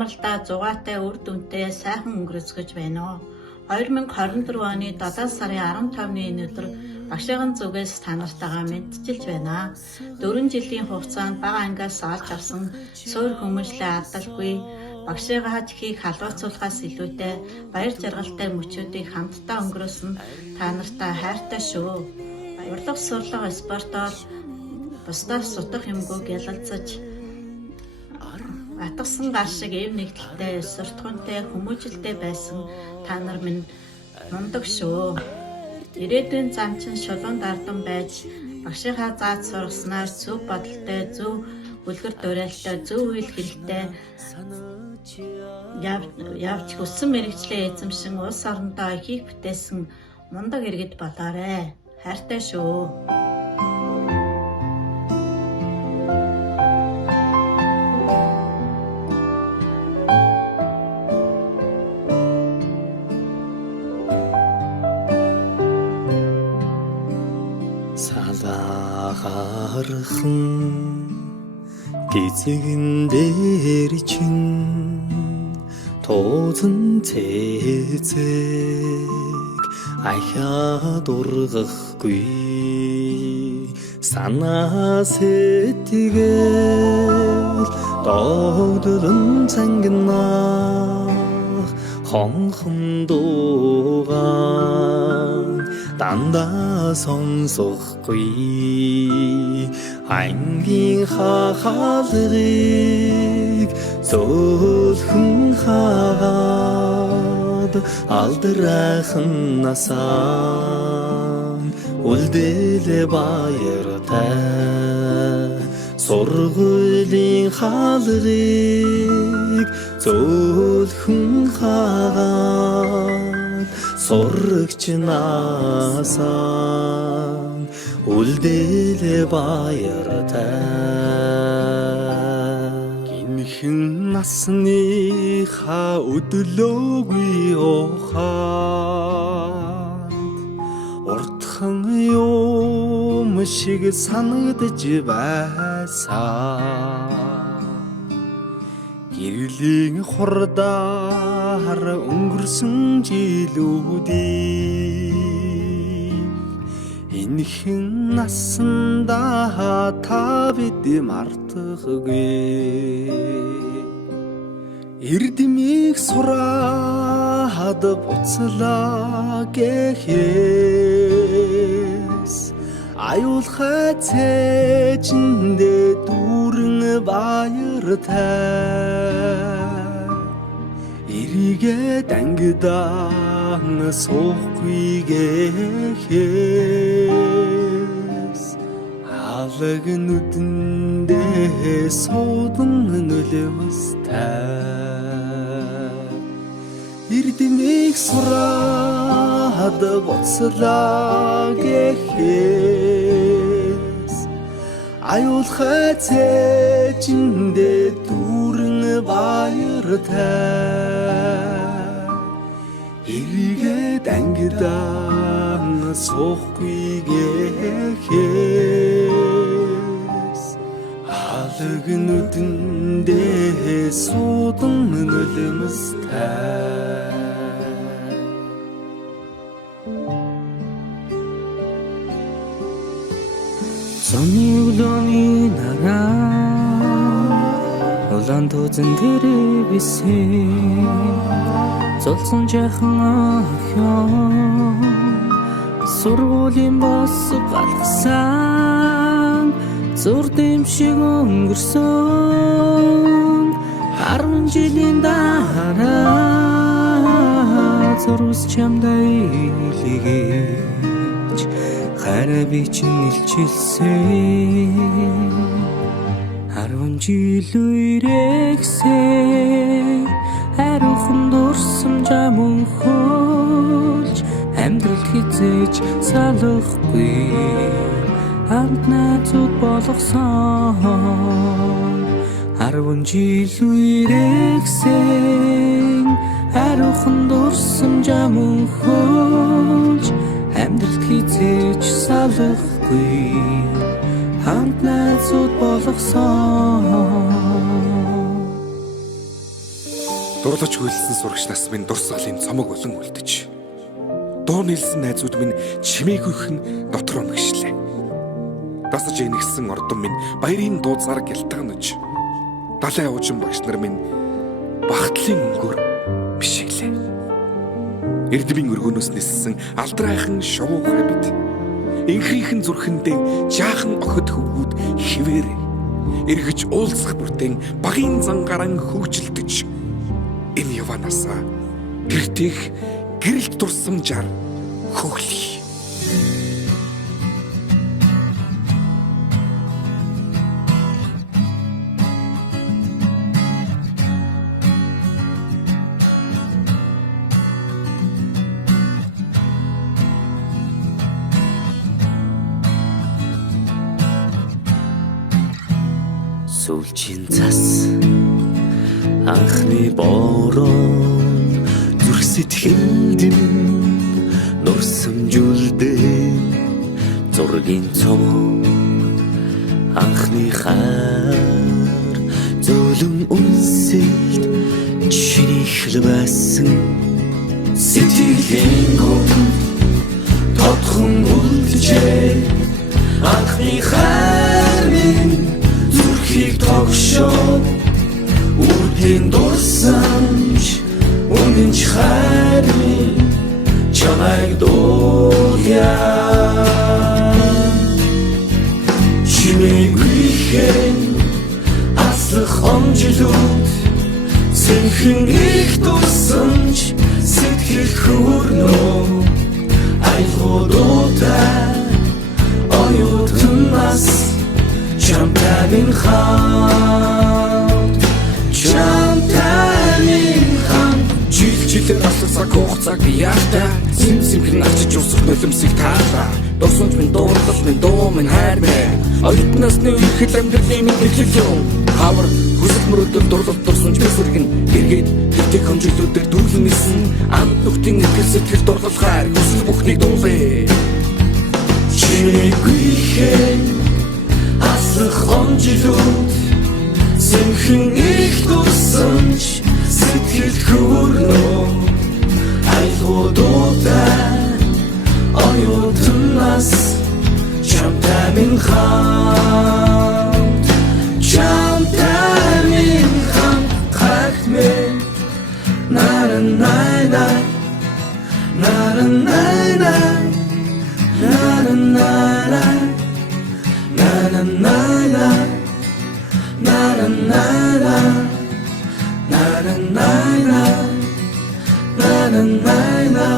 амралтаа зугаатай үр дүнтэй сайхан өнгөрцгөж байна уу. 2024 оны 7 сарын 15-ны өнөөдөр багшийн зүгээс та нартайгаа мэдчилж байна. 4 жилийн хугацаанд бага ангиас олж авсан суурь хүмүүжлээ алдалгүй багшигаа чихийг халууцуулахаас илүүтэй баяр жаргалтай мөчүүдийг хамтдаа өнгөрөөсөн та нартай хайртай шүү. Урлаг сурлага спортоор бусдаас сутах юмгүй гялалцаж атгсан гар шиг эв нэгдэлтэй, суртахуунтай, хүмүүжлтэй байсан та нар минь мундаг шүү. Ирээдүйн зам чинь шулуун дардан байж багшийнхаа зааж сургаснаар зөв бодолтой, зөв үлгэр дуурайлтай, зөв үйл хэрэгтэй явж хүссэн мэрэгчлээ эзэмшин улс орондоо ихийг бүтээсэн мундаг иргэд болоорой. Хайртай шүү. Салахархан гизэгэн дээр чин тоозон цэцэг ахаад ургахгүй санаа сэтгэл догдолн цангинах хонхон дуугаан дандаа сонсохгүй ангийн хахалгыг зөөлхөн хаад алдрайхан насаа үлдээлээ баяртай сургуулийн хаалгыг зөөлхөн хаад сурагч насаа үлдээлээ баяртай гинхэн насныхаа өдлөөгүй ухаанд уртхан юм шиг санагдж байсан гэрлийн хурдаар өнгөрсөн жилүүдийг энэхэн насандаа та бид мартахгүй эрдэмийг сураад буцлаа гэхээс аюулхай цээжиндээ дүүрэн баяртай эрийгээ дангидаан суухгүй гэхээс алаг нүдэндээ суудан нөлөөстэй эрдэмийг сураад буцлаа гэхээс аюулхай цээжиндээ дүүрэн баяртай эрийгээ дангидаан суухгүй гэхээс алаг нүдэндээ суудан нөлөөстэй Сони улооны нараа улаан тузан дээр бисээ золсон жахан охин сургуулийн бос галгасан зур дэм шиг өнгөрсөн 10 жилийн дараа зурс чамдаа илгээж хараа би чинь илчилсэн 10 жил үрэгсээ хариухан дурсам жамун хөлж амьдралд хизээж салахгүй хамт найзууд болгосон 10 жил үрэгсээ хариухан дурсам жамун хөлж амьдралд хизээж салахгүй хамт найзууд болгосон Дурлаж хөлсөн сурагчнаас минь дурсгалын цомог болон үлдэж. Дуу нийлсэн найзууд минь чимээгүйхэн дотроо мэгшлээ. Дасаж энэгсэн ордон минь баярын дууцаар гялтганаж. Далай уужин багш нар минь багтлын өнгөөр бишиглээ. Эрдмийн өргөнөөс ниссэн алдрайхан шувуугай бид. Инхрийнхэн зүрхэндээ жаахан охид хөвгүүд хിവэрэ. Эргэж уулзах бүртэн багийн зангаран хөвчлөдөж. Энэ яванасаа гэртэх гэрэлт турсамжаар хөглөе. Сүүлчийн цас анхны бороо зүрх сэтгэлд нурсамжуулдээ зургийн цом анхны хаар зөөлөн үнсэлт чиний хэлбэсэн сэтгэлийн гом тодхон үлджээ анхны хаар минь зүрхийг тогшоо үрдийн дурсамж үнэн хайрын чамайг дууя чимээгүйхэн аслах омжилууд сэнхэн их дурсамж сэтгэл хөөрнөө айлгуудтай оюутнаас чамтай минь жилээр аслах хугацааг яахта симхэн авчиж усах нулимсыг таалаа дурсамж минь дуурлал минь дуу минь хайр минь оюутнаас нэг их амьдралын минь хэлэлцэн хавар хүсэл мөрөдөл дурлал дурсамж мэсэргэн эргээд хэвтэх хэмжээлүүдээр дүүрэн нисэн анд нүхтийн итгэл сэтгэл дурлал хайр хүсэл бүхнийг дуулээ чимээгүйхэн аслах омжилууд сэнхэн их дурсамж сэтгэл хөөрнөө айлгуудтай оюутнаас чамтай минь хамт хайрт минь на-на-на-на на-на-на-на на-на-на-на на-на-на-на на-на-на-на на-на-на-на.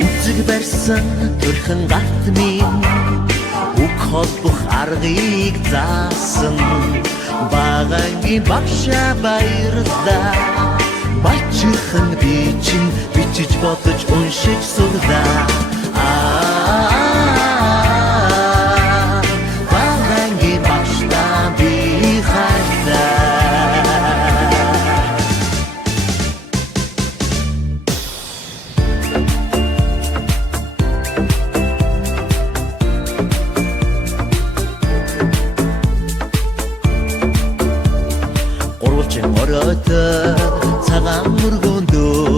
Үзэг барьсан төрхөн гарт минь үг холбох аргыг заасан багангийн багша баярлаа бачирхан би чинь бичиж бодож уншиж сурлаа багангийн багшта би хайрлаа цагаан мөргөндөө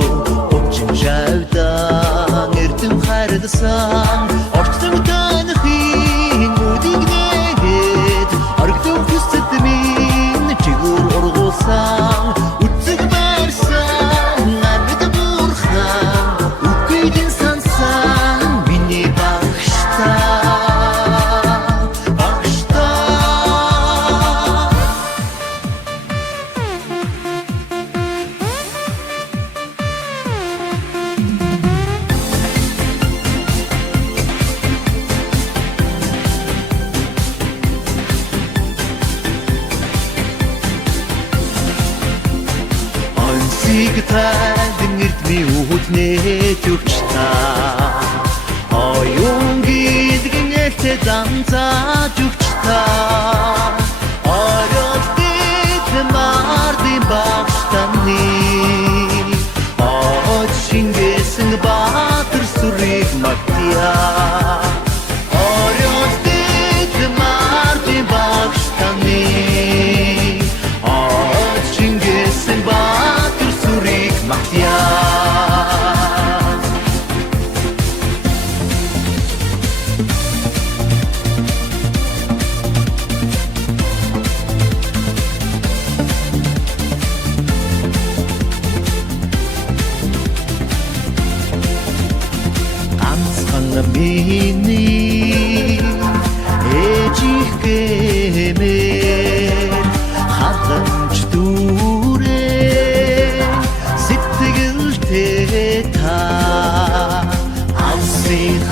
өвчин шавдан эрдэм хайрдсан орцсон танахын үдийг нэгэд оргидон хүсэт минь чигүүр ургуулсан үцэг барьсан амьд бурхан үгүйдэн сансан миний багштаа Тайлан эрдмийн үхнээ төвч та оюун гэдгэн ээлтэй замцааж өгч та ороод мардын багтаны Оод шингээсэн баатар сүрийг магтъя Орёстэд мардын багтаны Оод шингээсэн баатар сүрийг магтъя Миний ээжих гэмээр халамж дүүрээ сэтгэлтэй та авсын